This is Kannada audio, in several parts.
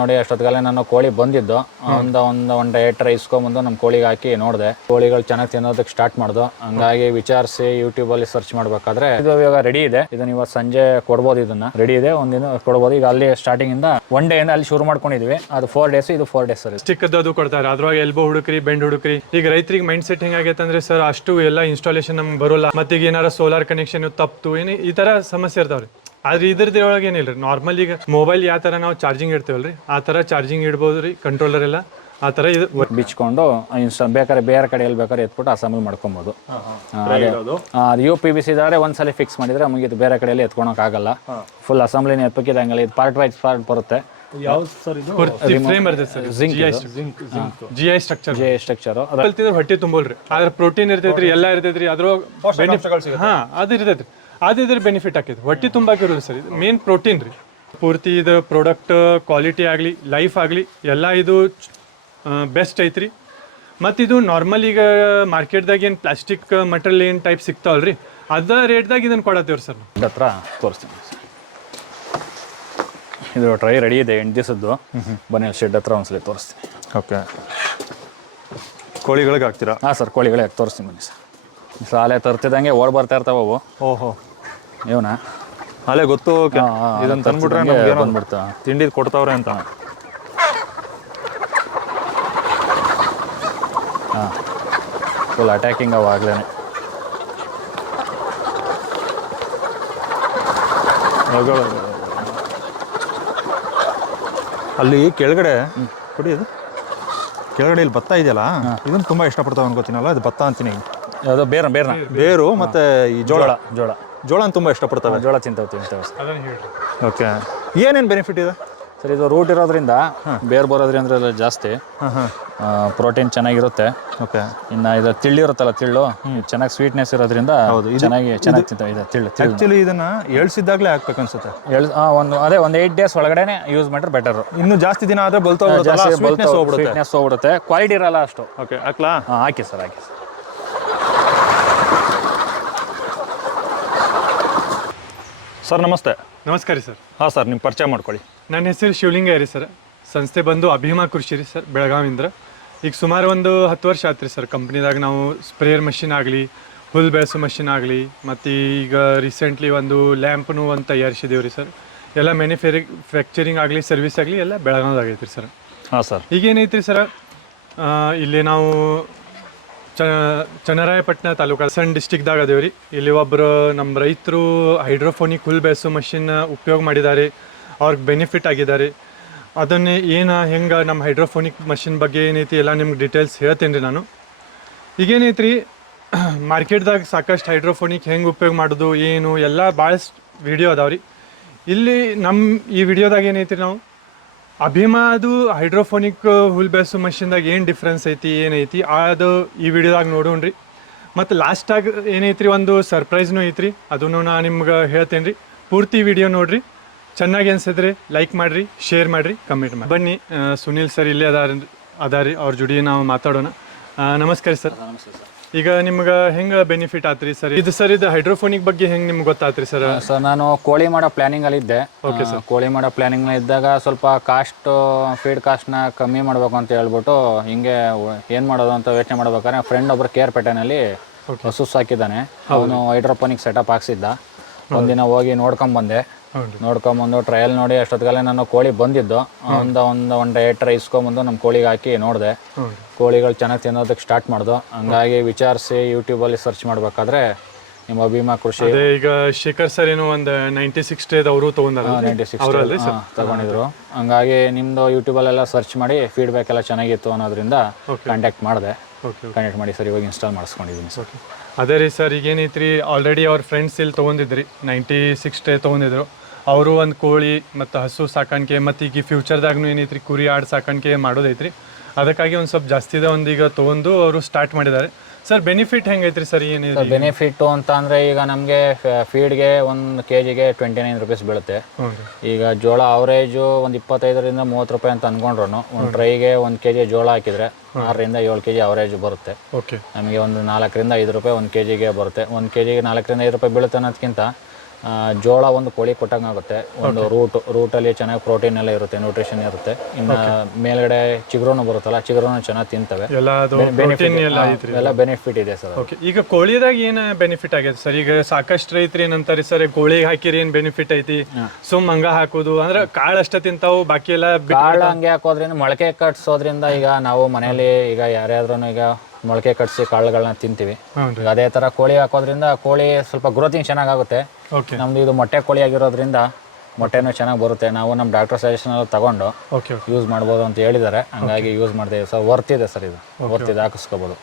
ನೋಡಿ ಅಷ್ಟೊತ್ತಿಗೆಲ್ಲ ನಾನು ಕೋಳಿ ಬಂದಿದ್ದು. ಒಂದು ಒಂದು ಒಂದು ಏಟ್ರ ಇಸ್ಕೊಂಬಂದು ನಮ್ಮ ಕೋಳಿಗೆ ಹಾಕಿ ನೋಡಿದೆ. ಕೋಳಿಗಳು ಚೆನ್ನಾಗಿ ತಿನ್ನೋದಕ್ಕೆ ಸ್ಟಾರ್ಟ್ ಮಾಡ್ದು. ಹಂಗಾಗಿ ವಿಚಾರಿಸಿ ಯೂಟ್ಯೂಬಲ್ಲಿ ಸರ್ಚ್ ಮಾಡಬೇಕಾದ್ರೆ ಇದು ಇವಾಗ ರೆಡಿ ಇದೆ. ಇದನ್ನ ಇವತ್ತು ಸಂಜೆ ಕೊಡ್ಬೋದು ಇದನ್ನ. ರೆಡಿ ಇದೆ. ಒಂದಿನ ಕೊಡ್ಬೋದು. ಈಗ ಅಲ್ಲಿ ಸ್ಟಾರ್ಟಿಂಗ್ ಇಂದ ಒನ್ ಡೇ ಅಲ್ಲಿ ಶುರು ಮಾಡ್ಕೊಂಡಿದ್ವಿ. ಅದು ಫೋರ್ ಡೇಸ್ ಇದು ಫೋರ್ ಡೇಸ್ ಸರ್ ಚಿಕ್ಕದ್ದು ಅದು ಕೊಡ್ತಾರೆ. ಅದ್ರಾಗ ಎಲ್ಬೋ ಹುಡುಕ್ರಿ ಬೆಂಡ್ ಹುಡುಕ್ರಿ. ಈಗ ರೈತರಿಗೆ ಮೈಂಡ್ ಸೆಟ್ ಹೆಂಗಾಗೈತೆ ಅಂದ್ರೆ ಸರ್ ಅಷ್ಟು ಎಲ್ಲ ಇನ್ಸ್ಟಾಲೇಷನ್ ನಮ್ಗೆ ಬರೋಲ್ಲ. ಮತ್ತೀಗ ಏನಾರ ಸೋಲಾರ್ ಕನೆಕ್ಷನ್ ತಪ್ಪು ಏನು ಈ ತರ ಸಮಸ್ಯೆ ಇರ್ತಾವ್ರಿ. ಆದ್ರೆ ಇದ್ರದ್ದು ಒಳಗೆ ಏನಿಲ್ಲ ನಾರ್ಮಲ್ ಈಗ ಮೊಬೈಲ್ ಯಾವ ತರ ನಾವು ಚಾರ್ಜಿಂಗ್ ಇಡ್ತೇವಲ್ರಿ? ಆ ತರ ಚಾರ್ಜಿಂಗ್ ಇಡ್ಬೋದು ರೀ ಕಂಟ್ರೋಲರ್ ಎಲ್ಲ? ಆ ತರ ಇದು ಬಿಚ್ಕೊಂಡು ಇನ್ಸ್ಟಾ ಬೇಕಾದ್ರೆ ಬೇರೆ ಕಡೆ ಎಲ್ಲಿ ಬೇಕಾದ್ರೆ ಎತ್ಬಿಟ್ಟು ಅಸೆಂಬಲ್ ಮಾಡ್ಕೊಬೋದು. ಅದು. ಯು ಪಿ ಬಿ ಸಿ ಇದಾದ್ರೆ ಒಂದ್ಸಲ ಫಿಕ್ಸ್ ಮಾಡಿದ್ರೆ ಇದು ಬೇರೆ ಕಡೆಯಲ್ಲಿ ಎತ್ಕೊಳಕ್ ಆಗಲ್ಲ. ಫುಲ್ ಅಸೆಂಬ್ಲಿನ ಎತ್ತಕ್ಕಿದಂಗಲ್ಲ ಇದು ಪಾರ್ಟ್ ವೈಸ್ ಪಾರ್ಟ್ ಬರುತ್ತೆ. ಜಿ ಐ ಇದು. ಜಿ ಐ ಸ್ಟ್ರಕ್ಚರ್ ಜೆ ಹೊಟ್ಟೆ ತುಂಬಲ್ರಿ. ಆದ್ರೆ ಪ್ರೋಟೀನ್ ಇರ್ತೈತ್ರಿ ಎಲ್ಲ ಇರ್ತೈತ್ರಿ ಅದ್ರ ಹಾ ಅದು ಇರ್ತೈತ್ರಿ. ಅದು ಇದ್ರ ಬೆನಿಫಿಟ್ ಆಕೈತಿ. ಹೊಟ್ಟೆ ತುಂಬಾಕಿರೋದು ಸರ್ ಇದು ಮೇನ್ ಪ್ರೋಟೀನ್ ರೀ. ಪೂರ್ತಿ ಇದು ಪ್ರಾಡಕ್ಟ್ ಕ್ವಾಲಿಟಿ ಆಗಲಿ ಲೈಫ್ ಆಗಲಿ ಎಲ್ಲ ಇದು ಬೆಸ್ಟ್ ಐತ್ರಿ. ಮತ್ತು ಇದು ನಾರ್ಮಲ್ ಈಗ ಮಾರ್ಕೆಟ್ದಾಗ ಏನು ಪ್ಲಾಸ್ಟಿಕ್ ಮಟೀರಿಯಲ್ ಏನು ಟೈಪ್ ರೀ ಅದ ರೇಟ್ದಾಗ ಇದನ್ನು ಕೊಡತ್ತೇವ್ರಿ ಸರ್ ಹತ್ರ ತೋರಿಸ್ತೀನಿ. ಇದು ಟ್ರೈ ರೆಡಿ ಇದೆ ಎಂಟು ದಿವಸದ್ದು. ಬನ್ನಿ ಶೆಡ್ ಹತ್ರ ಒಂದ್ಸಲ ತೋರಿಸ್ತೀನಿ. ಓಕೆ. ಕೋಳಿಗಳಿಗೆ ಹಾಕ್ತೀರಾ? ಹಾಂ ಸರ್ ಕೋಳಿಗಳೇ ತೋರಿಸ್ತೀನಿ ಬನ್ನಿ ಸರ್. ಸಾಲೆ ತರ್ತಿದ್ದಂಗೆ ಓಡ್ ಬರ್ತಾ ಇರ್ತಾವೆ ಅವು. ಓಹೋ. ಇವನ? ಅಲ್ಲೇ ಗೊತ್ತು ಇದನ್ನ ಅದು ತಂದ್ಬಿಟ್ರೆ ನಮ್ಗೆ ಏನೋ ಬಂದ್ಬಿಡ್ತಾ. ತಿಂಡಿ ಕೊಡ್ತಾವ್ರೆ ಅಂತ ಹಾಂ ಫುಲ್ ಅಟ್ಯಾಕಿಂಗ್ ಅವಾಗ್ಲೇನೆ ಅಲ್ಲಿ ಕೆಳಗಡೆ ಕೊಡಿ ಅದು ಕೆಳಗಡೆ ಇಲ್ಲಿ ಭತ್ತ ಇದೆಯಲ್ಲ ಇದನ್ನು ತುಂಬ ಇಷ್ಟಪಡ್ತಾವೆ ಅನ್ಕೋತೀನಲ್ಲ ಇದು ಭತ್ತ ಅಂತೀನಿ. ಯಾವುದೋ ಬೇರೆ ಬೇರೆ ಬೇರು ಮತ್ತೆ ಈ ಜೋಳ ಜೋಳ. ಜೋಳ ತುಂಬಾ ಇಷ್ಟಪಡ್ತವೆ ಜೋಳ ತಿಂತಾವೆ ತಿಂತಾವೆ ಓಕೆ. ಏನೇನು ಬೆನಿಫಿಟ್ ಇದೆ? ಸರ್ ಇದು ರೂಟ್ ಇರೋದ್ರಿಂದ ಬೇರ್ ಬರೋದ್ರಿಂದ ಜಾಸ್ತಿ. ಪ್ರೋಟೀನ್ ಚೆನ್ನಾಗಿರುತ್ತೆ. ಓಕೆ. ಇನ್ನು ಇದು ತಿಳ್ಳಿರುತ್ತಲ್ಲ ತಿಳ್ಳು? ಇದು ಚೆನ್ನಾಗಿ ಸ್ವೀಟ್ನೆಸ್ ಇರೋದ್ರಿಂದ ಚೆನ್ನಾಗಿ ಚೆನ್ನಾಗಿ ತಿಂತಾವೆ. ಇದೆ ತಿಳ್ಳು ತಿಳ್ಳು. ಆಕ್ಚುಲಿ ಇದನ್ನ ಎಳ್ಸಿದ್ದಾಗಲೇ ಹಾಕ್ಬೇಕು ಅನ್ಸುತ್ತೆ. ಎಳ್ ಒಂದು ಅದೇ ಒಂದು ಏಯ್ಟ್ ಡೇಸ್ ಒಳಗಡೆನೆ ಯೂಸ್ ಮಾಡಿದ್ರೆ ಬೆಟರ್ ಇನ್ನು ಜಾಸ್ತಿ ದಿನ ಆದ್ರೆ ಬಲ್ತಾ ಜಾಸ್ತಿ ಹೋಗ್ಬಿಡುತ್ತೆ. ಸ್ವೀಟ್ನೆಸ್ ಹೋಗ್ಬಿಡುತ್ತೆ. ಕ್ವಾಲಿಟಿ ಇರಲ್ಲ ಅಷ್ಟು. ಓಕೆ ಹಾಕ್ಲಾ? ಹಾಂ ಹಾಕಿ ಸರ್ ಹಾಕಿ ಸರ್. ಸರ್ ನಮಸ್ತೆ. ನಮಸ್ಕಾರ ರೀ ಸರ್. ಹಾಂ ಸರ್ ನಿಮ್ಮ ಪರಿಚಯ ಮಾಡ್ಕೊಳ್ಳಿ. ನನ್ನ ಹೆಸರು ಶಿವಲಿಂಗ ರೀ ಸರ್. ಸಂಸ್ಥೆ ಬಂದು ಅಭಿಮಾ ಕೃಷಿ ರೀ ಸರ್ ಬೆಳಗಾವಿಂದ ಈಗ ಸುಮಾರು ಒಂದು ಹತ್ತು ವರ್ಷ ಆಯ್ತು ರೀ ಸರ್ ಕಂಪ್ನಿದಾಗ ನಾವು ಸ್ಪ್ರೇಯರ್ ಮಷಿನ್ ಆಗಲಿ ಹುಲ್ ಬೆಳೆಸೋ ಮಷಿನ್ ಆಗಲಿ ಮತ್ತು ಈಗ ರೀಸೆಂಟ್ಲಿ ಒಂದು ಲ್ಯಾಂಪ್ನು ಒಂದು ತಯಾರಿಸಿದೇವೆ ರೀ ಸರ್. ಎಲ್ಲ ಮ್ಯಾನುಫ್ಯಾರಿ ಫ್ಯಾಕ್ಚರಿಂಗ್ ಆಗಲಿ ಸರ್ವಿಸ್ ಆಗಲಿ ಎಲ್ಲ ಬೆಳಗಾವ್ದಾಗೈತೆ ರೀ ಸರ್. ಹಾಂ ಸರ್. ಈಗೇನೈತ್ರಿ ಸರ ಸರ್ ಇಲ್ಲಿ ನಾವು ಚ, ಚನ್ನರಾಯಪಟ್ಟಣ ತಾಲೂಕು ಸಣ್ಣ ಡಿಸ್ಟಿಕ್ದಾಗ ಅದೇವ್ರಿ. ಇಲ್ಲಿ ಒಬ್ಬರು ನಮ್ಮ ರೈತರು ಹೈಡ್ರೋಫೋನಿಕ್ ಹುಲ್ ಬೇಸು ಮಷಿನ್ ಉಪಯೋಗ ಮಾಡಿದ್ದಾರೆ ಅವ್ರಿಗೆ ಬೆನಿಫಿಟ್ ಆಗಿದ್ದಾರೆ ಅದನ್ನೇ ಏನು ಹೆಂಗೆ ನಮ್ಮ ಹೈಡ್ರೋಫೋನಿಕ್ ಮಷಿನ್ ಬಗ್ಗೆ ಏನೈತಿ ಎಲ್ಲ ನಿಮ್ಗೆ ಡೀಟೇಲ್ಸ್ ಹೇಳ್ತೇನೆ ರೀ ನಾನು. ಈಗೇನೈತ್ರಿ ಮಾರ್ಕೆಟ್ದಾಗ ಸಾಕಷ್ಟು ಹೈಡ್ರೋಫೋನಿಕ್ ಹೆಂಗೆ ಉಪಯೋಗ ಮಾಡೋದು, ಏನು, ಎಲ್ಲ ಭಾಳಷ್ಟು ವಿಡಿಯೋ ಅದಾವ್ರಿ. ಇಲ್ಲಿ ನಮ್ಮ ಈ ವಿಡಿಯೋದಾಗ ಏನೈತಿ ನಾವು ಅಭಿಮಾದು ಹೈಡ್ರೋಫೋನಿಕ್ ಹುಲ್ ಬೆಸು ಮಷಿನ್ದಾಗ ಏನು ಡಿಫ್ರೆನ್ಸ್ ಐತಿ ಏನೈತಿ ಅದು ಈ ವಿಡಿಯೋದಾಗ ನೋಡೋಣ್ರಿ. ಮತ್ತು ಲಾಸ್ಟಾಗ ಏನೈತ್ರಿ, ಒಂದು ಸರ್ಪ್ರೈಸ್ನೂ ಐತ್ರಿ. ಅದನ್ನು ನಾ ನಿಮ್ಗೆ ಹೇಳ್ತೇನೆ ರೀ ಪೂರ್ತಿ ವಿಡಿಯೋ ನೋಡಿರಿ. ಚೆನ್ನಾಗಿ ಅನ್ಸಿದ್ರಿ ಲೈಕ್ ಮಾಡಿರಿ ಶೇರ್ ಮಾಡಿರಿ ಕಮೆಂಟ್ ಮಾಡಿ ಬನ್ನಿ ಸುನಿಲ್ ಸರ್ ಇಲ್ಲೇ ಅದಾರ ಅದಾರಿ, ಅವ್ರ ಜೋಡಿ ನಾವು ಮಾತಾಡೋಣ. ಸರ್. ನಮಸ್ಕಾರ ಸರ್. ಈಗ ನಿಮ್ಗೆ ಹೆಂಗೆ ಬೆನಿಫಿಟ್ ಆತ್ರಿ ಸರ್? ಇದು ಸರ್ ಇದು ಹೈಡ್ರೋಫೋನಿಕ್ ಬಗ್ಗೆ ಹೆಂಗೆ ನಿಮ್ಗೆ ಗೊತ್ತಾತ್ರಿ ಸರ್? ಸರ್ ನಾನು ಕೋಳಿ ಮಾಡೋ ಪ್ಲಾನಿಂಗ್ ಅಲ್ಲಿ ಇದ್ದೆ. ಕೋಳಿ ಮಾಡೋ ಪ್ಲಾನಿಂಗ್ ಇದ್ದಾಗ ಸ್ವಲ್ಪ ಕಾಸ್ಟ್ ಫೀಡ್ ಕಾಸ್ಟ್ನ ಕಮ್ಮಿ ಮಾಡಬೇಕು ಅಂತ ಹೇಳ್ಬಿಟ್ಟು ಹಿಂಗೆ ಏನು ಮಾಡೋದು ಅಂತ ಯೋಚನೆ ಮಾಡ್ಬೇಕಾದ್ರೆ ಫ್ರೆಂಡ್ ಒಬ್ರು ಕೇರ್ ಪೇಟೆನಲ್ಲಿ ಹಸು ಹಾಕಿದ್ದಾನೆ. ಅವನು ಹೈಡ್ರೋಫೋನಿಕ್ ಸೆಟಪ್ ಹಾಕ್ಸಿದ್ದ. ಒಂದಿನ ಹೋಗಿ ನೋಡ್ಕೊಂಡ್ ಬಂದೆ. ನೋಡ್ಕೊಂಬಂದು ಟ್ರಯಲ್ ನೋಡಿ ಅಷ್ಟೊತ್ತಿಗೆಲ್ಲ ನಾನು ಕೋಳಿ ಬಂದಿದ್ದು. ಒಂದು ಒಂದು ಒಂದು ಏಟರ್ ಇಸ್ಕೊಂಬಂದು ನಮ್ಮ ಕೋಳಿಗೆ ಹಾಕಿ ನೋಡಿದೆ. ಕೋಳಿಗಳು ಚೆನ್ನಾಗಿ ತಿನ್ನೋದಕ್ಕೆ ಸ್ಟಾರ್ಟ್ ಮಾಡ್ದು. ಹಂಗಾಗಿ ವಿಚಾರಿಸಿ ಯೂಟ್ಯೂಬಲ್ಲಿ ಸರ್ಚ್ ಮಾಡಬೇಕಾದ್ರೆ ನಿಮ್ಮ ಅಭಿಮಾ ಕೃಷಿ ಈಗ ಶೇಖರ್ ಸರ್ ಏನು ಒಂದು ನೈಂಟಿ ಸಿಕ್ಸ್ ಡೇದ್ ಅವರು ತಗೊಂಡಿದ್ರು. ಹಂಗಾಗಿ ನಿಮ್ದು ಯೂಟ್ಯೂಬಲ್ಲೆಲ್ಲ ಸರ್ಚ್ ಮಾಡಿ ಫೀಡ್ಬ್ಯಾಕ್ ಎಲ್ಲ ಚೆನ್ನಾಗಿತ್ತು ಅನ್ನೋದ್ರಿಂದ ಕಾಂಟ್ಯಾಕ್ಟ್ ಮಾಡಿದೆ. ಓಕೆ ಕಾಂಟ್ಯಾಕ್ಟ್ ಮಾಡಿ ಸರ್ ಇವಾಗ ಇನ್ಸ್ಟಾಲ್ ಮಾಡಿಸ್ಕೊಂಡಿದ್ದೀನಿ ಸರ್. ಅದೇ ರೀ ಸರ್ ಈಗ ಏನೈತ್ರಿ ಆಲ್ರೆಡಿ ಅವ್ರ ಫ್ರೆಂಡ್ಸ್ ಇಲ್ಲಿ ತೊಗೊಂಡಿದ್ರಿ ನೈಂಟಿ ಸಿಕ್ಸ್ ಡೇ ತೊಗೊಂಡಿದ್ರು. ಅವರು ಒಂದು ಕೋಳಿ ಮತ್ತು ಹಸು ಸಾಕಾಣಿಕೆ ಮತ್ತು ಈಗ ಫ್ಯೂಚರ್ದಾಗೂ ಏನೈತ್ರಿ ಕುರಿ ಆಡು ಸಾಕಾಣಿಕೆ ಮಾಡೋದೈತ್ರಿ. ಅದಕ್ಕಾಗಿ ಒಂದು ಸ್ವಲ್ಪ ಜಾಸ್ತಿದ ಒಂದು ಈಗ ತೊಗೊಂಡು ಅವರು ಸ್ಟಾರ್ಟ್ ಮಾಡಿದ್ದಾರೆ. ಸರ್ ಬೆನಿಫಿಟ್ ಹೆಂಗೈತ್ರಿ ಸರ್ ಏನಿದೆ ಬೆನಿಫಿಟ್ ಅಂತ ಅಂದ್ರೆ ಈಗ ನಮಗೆ ಫೀಡ್ಗೆ ಒಂದು ಕೆ ಜಿಗೆ ಟ್ವೆಂಟಿ ನೈನ್ ರುಪೀಸ್ ಬೀಳುತ್ತೆ ಈಗ ಜೋಳ ಅವರೇಜು ಒಂದು ಇಪ್ಪತ್ತೈದರಿಂದ ಮೂವತ್ತು ರೂಪಾಯಿ ಅಂತ ಅನ್ಕೊಂಡ್ರು ಒಂದು ಟ್ರೈಗೆ ಒಂದು ಕೆ ಜಿ ಜೋಳ ಹಾಕಿದ್ರೆ ಆರರಿಂದ ಏಳು ಕೆ ಜಿ ಅವರೇಜ್ ಬರುತ್ತೆ ನಮಗೆ ಒಂದು ನಾಲ್ಕರಿಂದ ಐದು ರೂಪಾಯಿ ಒಂದು ಕೆ ಜಿಗೆ ಬರುತ್ತೆ. ಒಂದು ಕೆ ಜಿಗೆ ನಾಲ್ಕರಿಂದ ಐದು ರೂಪಾಯಿ ಬೀಳುತ್ತೆ ಅನ್ನೋದಕ್ಕಿಂತ ಜೋಳ ಒಂದು ಕೋಳಿ ಕೊಟ್ಟಂಗೆ ಆಗುತ್ತೆ. ಒಂದು ರೂಟ್ ರೂಟಲ್ಲಿ ಚೆನ್ನಾಗಿ ಪ್ರೋಟೀನ್ ಎಲ್ಲ ಇರುತ್ತೆ ನ್ಯೂಟ್ರಿಷನ್ ಇರುತ್ತೆ. ಇನ್ನು ಮೇಲ್ಗಡೆ ಚಿಗುರುನು ಬರುತ್ತಲ್ಲ ಚಿಗುರುನು ಚೆನ್ನಾಗಿ ತಿಂತವೆ. ಎಲ್ಲ ಅದು ಬೆನಿಫಿಟ್ ಪ್ರೋಟೀನ್ ಎಲ್ಲ ಐತ್ರಿ. ಎಲ್ಲ ಬೆನಿಫಿಟ್ ಇದೆ ಸರ್ ಓಕೆ ಈಗ ಕೋಳಿದಾಗ ಏನು ಬೆನಿಫಿಟ್ ಆಗೈತೆ ಸರ್? ಈಗ ಸಾಕಷ್ಟು ರೈತರು ಏನಂತಾರೆ ಸರ್ ಕೋಳಿಗೆ ಹಾಕಿರಿ ಏನು ಬೆನಿಫಿಟ್ ಐತಿ? ಸುಮ್ ಹಂಗ ಹಾಕೋದು. ಅಂದ್ರೆ ಕಾಳು ಅಷ್ಟ ತಿಂತಾವು ಬಾಕಿ ಎಲ್ಲ ಕಾಳು ಹಂಗೆ ಹಾಕೋದ್ರಿಂದ ಮೊಳಕೆ ಕಟ್ಸೋದ್ರಿಂದ ಈಗ ನಾವು ಮನೇಲಿ ಈಗ ಯಾರ್ಯಾದ್ರೂ ಈಗ ಮೊಳಕೆ ಕಟ್ಸಿ ಕಾಳುಗಳನ್ನ ತಿಂತೀವಿ. ಈಗ ಅದೇ ತರ ಕೋಳಿ ಹಾಕೋದ್ರಿಂದ ಕೋಳಿ ಸ್ವಲ್ಪ ಗ್ರೋತಿಂಗ್ ಚೆನ್ನಾಗಾಗುತ್ತೆ. ಓಕೆ ನಮ್ದು ಇದು ಮೊಟ್ಟೆ ಕೋಳಿ ಆಗಿರೋದ್ರಿಂದ ಮೊಟ್ಟೆನೂ ಚೆನ್ನಾಗಿ ಬರುತ್ತೆ. ನಾವು ನಮ್ಮ ಡಾಕ್ಟರ್ ಸಜೆಷನ್ ಎಲ್ಲ ತಗೊಂಡು ಯೂಸ್ ಮಾಡ್ಬೋದು ಅಂತ ಹೇಳಿದ್ದಾರೆ. ಹಂಗಾಗಿ ಯೂಸ್ ಮಾಡ್ತೀವಿ. ಸರ್ ವರ್ತ್ ಇದೆ ಸರ್ ಇದು. ವರ್ತ್ ಇದೆ ಹಾಕಿಸ್ಕೋಬಹುದು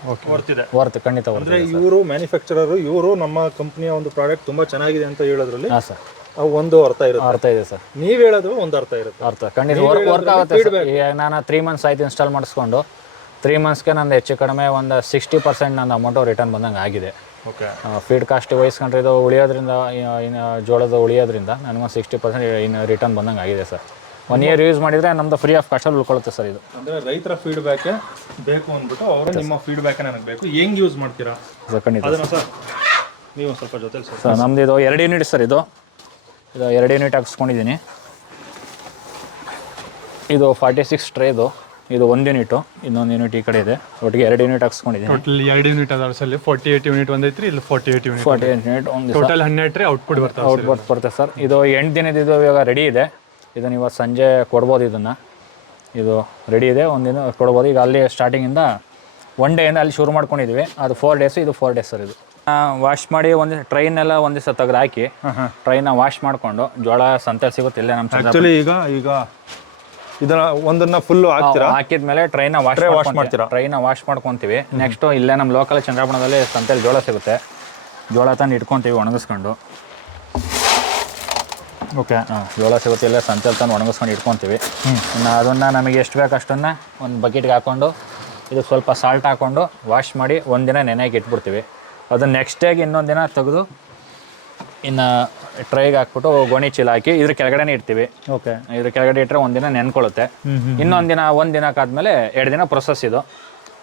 ವರ್ತ್ ಖಂಡಿತ ವರ್ತ್ ಅಂದ್ರೆ ಇವರು ಮ್ಯಾನುಫ್ಯಾಕ್ಚರರ್ ಇವರು ನಮ್ಮ ಕಂಪ್ನಿಯ ಒಂದು ಪ್ರಾಡಕ್ಟ್ ತುಂಬಾ ಚೆನ್ನಾಗಿದೆ ಅಂತ ಹೇಳೋದ್ರಲ್ಲಿ ಹಾಂ ಸರ್. ಅವು ಒಂದು ಅರ್ಥ ಇರುತ್ತೆ. ಅರ್ಥ ಇದೆ ಸರ್. ನೀವ್ ಹೇಳೋದು ಒಂದು ಅರ್ಥ ಇರುತ್ತೆ. ಅರ್ಥ. ಖಂಡಿತ ವರ್ಕ್ ವರ್ಕ್ ಆಗುತ್ತೆ ಈಗ ನಾನು ತ್ರೀ ಮಂತ್ಸ್ ಆಯ್ತು ಇನ್ಸ್ಟಾಲ್ ಮಾಡಿಸ್ಕೊಂಡು ತ್ರೀ ಮಂತ್ಸ್ಗೆ ನಂದು ಹೆಚ್ಚು ಕಡಿಮೆ ಒಂದು ಸಿಕ್ಸ್ಟಿ ಪರ್ಸೆಂಟ್ ನನ್ನ ಅಮೌಂಟು ರಿಟರ್ನ್ ಬಂದಂಗೆ ಆಗಿದೆ. ಓಕೆ ಫೀಡ್ ಕಾಸ್ಟ್ ವಹಿಸ್ಕೊಂಡ್ರೆ ಇದು ಉಳಿಯೋದ್ರಿಂದ ಇನ್ನು- ಇನ್ನು ಜೋಳದ ಉಳಿಯೋದ್ರಿಂದ ನನಗೊಂದು ಸಿಕ್ಸ್ಟಿ ಪರ್ಸೆಂಟ್ ಇನ್ನು ರಿಟರ್ನ್ ಬಂದಂಗೆ ಆಗಿದೆ ಸರ್. ಒನ್ ಇಯರ್ ಯೂಸ್ ಮಾಡಿದರೆ ನಮ್ಮದು ಫ್ರೀ ಆಫ್ ಕಾಸ್ಟಲ್ಲಿ ಉಳ್ಕೊಳುತ್ತೆ ಸರ್ ಇದು. ಅಂದ್ರೆ ರೈತರ ಫೀಡ್ಬ್ಯಾಕ್ ಬೇಕು ಅಂದ್ಬಿಟ್ಟು ಅವರು ನಿಮ್ಮ ಫೀಡ್ಬ್ಯಾಕ್ ನನಗೆ ಬೇಕು. ಹೆಂಗ್ ಯೂಸ್ ಮಾಡ್ತೀರಾ? ಸರ್ ಖಂಡಿತ. ಅದನ್ನ ಸರ್ ನೀವು ಸ್ವಲ್ಪ ಜೊತೆ ಸರ್. ಸರ್ ನಮ್ದು ಇದು ಎರಡು ಯೂನಿಟ್ ಸರ್ ಇದು. ಇದು ಎರಡು ಯೂನಿಟ್ ಹಾಕ್ಸ್ಕೊಂಡಿದ್ದೀನಿ. ಇದು ಫಾರ್ಟಿ ಸಿಕ್ಸ್ ಟ್ರೇ ಇದು. ಇದು ಒಂದು ಯೂನಿಟು ಇನ್ನೊಂದು ಯೂನಿಟ್ ಈ ಕಡೆ ಇದೆ. ಒಟ್ಟಿಗೆ ಎರಡು ಯೂನಿಟ್ ಹಾಕ್ಸ್ಕೊಂಡಿದ್ದೀನಿ. ಟೋಟಲ್ ಎರಡು ಯೂನಿಟ್ ಅದಾವ ಸಲ್ಲಿ ಫೋರ್ಟಿ ಏಟ್ ಯೂನಿಟ್ ಒಂದೈತ್ರಿ ಇಲ್ಲಿ forty eight unit forty eight unit ಒಂದು ಟೋಟಲ್ ಹನ್ನೆರಡು ರೀ ಔಟ್ಪುಟ್ ಬರ್ತದೆ ಔಟ್ಪುಟ್ ಬರ್ತದೆ ಸರ್. ಇದು ಎಂಟು ದಿನದ ಇದು ಇವಾಗ ರೆಡಿ ಇದೆ. ಇದನ್ನು ಇವತ್ತು ಸಂಜೆ ಕೊಡ್ಬೋದು ಇದನ್ನು. ಇದು ರೆಡಿ ಇದೆ ಒಂದಿನ ಕೊಡ್ಬೋದು. ಈಗ ಅಲ್ಲಿ ಸ್ಟಾರ್ಟಿಂಗಿಂದ ಒನ್ ಡೇಯಿಂದ ಅಲ್ಲಿ ಶುರು ಮಾಡ್ಕೊಂಡಿದ್ವಿ. ಅದು ಫೋರ್ ಡೇಸ್ ಇದು ಫೋರ್ ಡೇಸ್ ಸರ್ ಇದು. ವಾಶ್ ಮಾಡಿ ಒಂದು ಟ್ರೈನ್ ಎಲ್ಲ ಒಂದು ದಿವಸ ತೆಗೆದು ಹಾಕಿ ಟ್ರೈನ ವಾಶ್ ಮಾಡಿಕೊಂಡು ಜೋಳ ಸಂತೆ ಸಿಗುತ್ತೆ ಇಲ್ಲೇ ನಮ್ಮ ಈಗ ಈಗ ಇದನ್ನ ಒಂದನ್ನ ಫುಲ್ ಹಾಕ್ತೀರಾ? ಹಾಕಿದ್ಮೇಲೆ ಟ್ರೈನ ವಾಶ್ ವಾಶ್ ಮಾಡ್ತೀರಾ? ಟ್ರೈನ ವಾಶ್ ಮಾಡ್ಕೊಂತೀವಿ. ನೆಕ್ಸ್ಟ್ ಇಲ್ಲೇ ನಮ್ಮ ಲೋಕಲ್ ಚಂದ್ರಾಪುರದಲ್ಲಿ ಸಂತೆಯಲ್ಲಿ ಜೋಳ ಸಿಗುತ್ತೆ. ಜೋಳ ತಂದು ಇಟ್ಕೊತೀವಿ ಒಣಗಿಸ್ಕೊಂಡು. ಓಕೆ ಹಾಂ ಜೋಳ ಸಿಗುತ್ತೆ ಇಲ್ಲೇ ಸಂತೆಲಿ ತಂದು ಒಣಗಿಸ್ಕೊಂಡು ಇಟ್ಕೊತೀವಿ. ಇನ್ನು ಅದನ್ನು ನಮಗೆ ಎಷ್ಟು ಬೇಕು ಅಷ್ಟನ್ನು ಒಂದು ಬಕೆಟ್ಗೆ ಹಾಕ್ಕೊಂಡು ಇದು ಸ್ವಲ್ಪ ಸಾಲ್ಟ್ ಹಾಕ್ಕೊಂಡು ವಾಶ್ ಮಾಡಿ ಒಂದಿನ ನೆನೆಗೆ ಇಟ್ಬಿಡ್ತೀವಿ. ಅದನ್ನ ನೆಕ್ಸ್ಟ್ ಡೇಗೆ ಇನ್ನೊಂದು ದಿನ ತೆಗೆದು ಇನ್ನು ಟ್ರೈಗೆ ಹಾಕ್ಬಿಟ್ಟು ಗೋಣಿ ಚೀಲ ಹಾಕಿ ಇದ್ರ ಕೆಳಗಡೆನೆ ಇಡ್ತೀವಿ. ಓಕೆ ಇದ್ರ ಕೆಳಗಡೆ ಇಟ್ಟರೆ ಒಂದಿನ ನೆನ್ಕೊಳ್ಳುತ್ತೆ ಇನ್ನೊಂದು ದಿನ ಒಂದು ದಿನಕ್ಕಾದ್ಮೇಲೆ ಎರಡು ದಿನ ಪ್ರೊಸೆಸ್ ಇದು.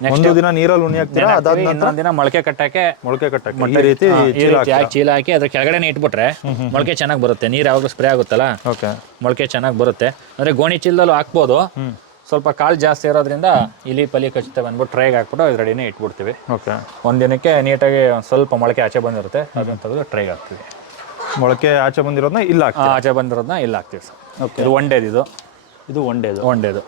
ನೆಕ್ಸ್ಟ್ ಒಂದು ದಿನ ನೀರಲ್ಲಿ ಉಣಿ ಹಾಕ್ತೀರಾ? ಅದಾದ ಇನ್ನೊಂದು ದಿನ ಮೊಳಕೆ ಕಟ್ಟಕ್ಕೆ ಮೊಳಕೆ ಕಟ್ಟಕ್ಕೆ. ಈ ರೀತಿ ಈ ರೀತಿ ಹಾಕಿ ಚೀಲ ಹಾಕಿ ಅದ್ರ ಕೆಳಗಡೆನೆ ಇಟ್ಬಿಟ್ರೆ ಮೊಳಕೆ ಚೆನ್ನಾಗಿ ಬರುತ್ತೆ. ನೀರು ಯಾವಾಗಲೂ ಸ್ಪ್ರೇ ಆಗುತ್ತಲ್ಲ? ಓಕೆ ಮೊಳಕೆ ಚೆನ್ನಾಗಿ ಬರುತ್ತೆ. ಅಂದ್ರೆ ಗೋಣಿ ಚೀಲದಲ್ಲೂ ಹಾಕ್ಬೋದು. ಸ್ವಲ್ಪ ಕಾಳು ಜಾಸ್ತಿ ಇರೋದ್ರಿಂದ ಇಲಿ ಪಲಿ ಕಚ್ಚುತ್ತೆ ಬಂದ್ಬಿಟ್ಟು ಟ್ರೈಗೆ ಹಾಕ್ಬಿಟ್ಟು ಇದು ರೆಡಿನೇ ಇಟ್ಬಿಡ್ತೀವಿ. ಓಕೆ ಒಂದಿನಕ್ಕೆ ದಿನಕ್ಕೆ ನೀಟಾಗಿ ಒಂದು ಸ್ವಲ್ಪ ಮೊಳಕೆ ಆಚೆ ಬಂದಿರುತ್ತೆ. ಅದನ್ನು ತೆಗೆದು ಟ್ರೈಗೆ ಹಾಕ್ತೀವಿ. ಮೊಳಕೆ ಆಚೆ ಬಂದಿರೋದನ್ನ ಇಲ್ಲ ಆಚೆ ಬಂದಿರೋದನ್ನ ಇಲ್ಲ ಹಾಕ್ತೀವಿ ಸರ್. ಇದು ಒನ್ ಡೇದು ಇದು ಇದು ಒನ್ ಡೇದು ಒನ್ ಡೇದು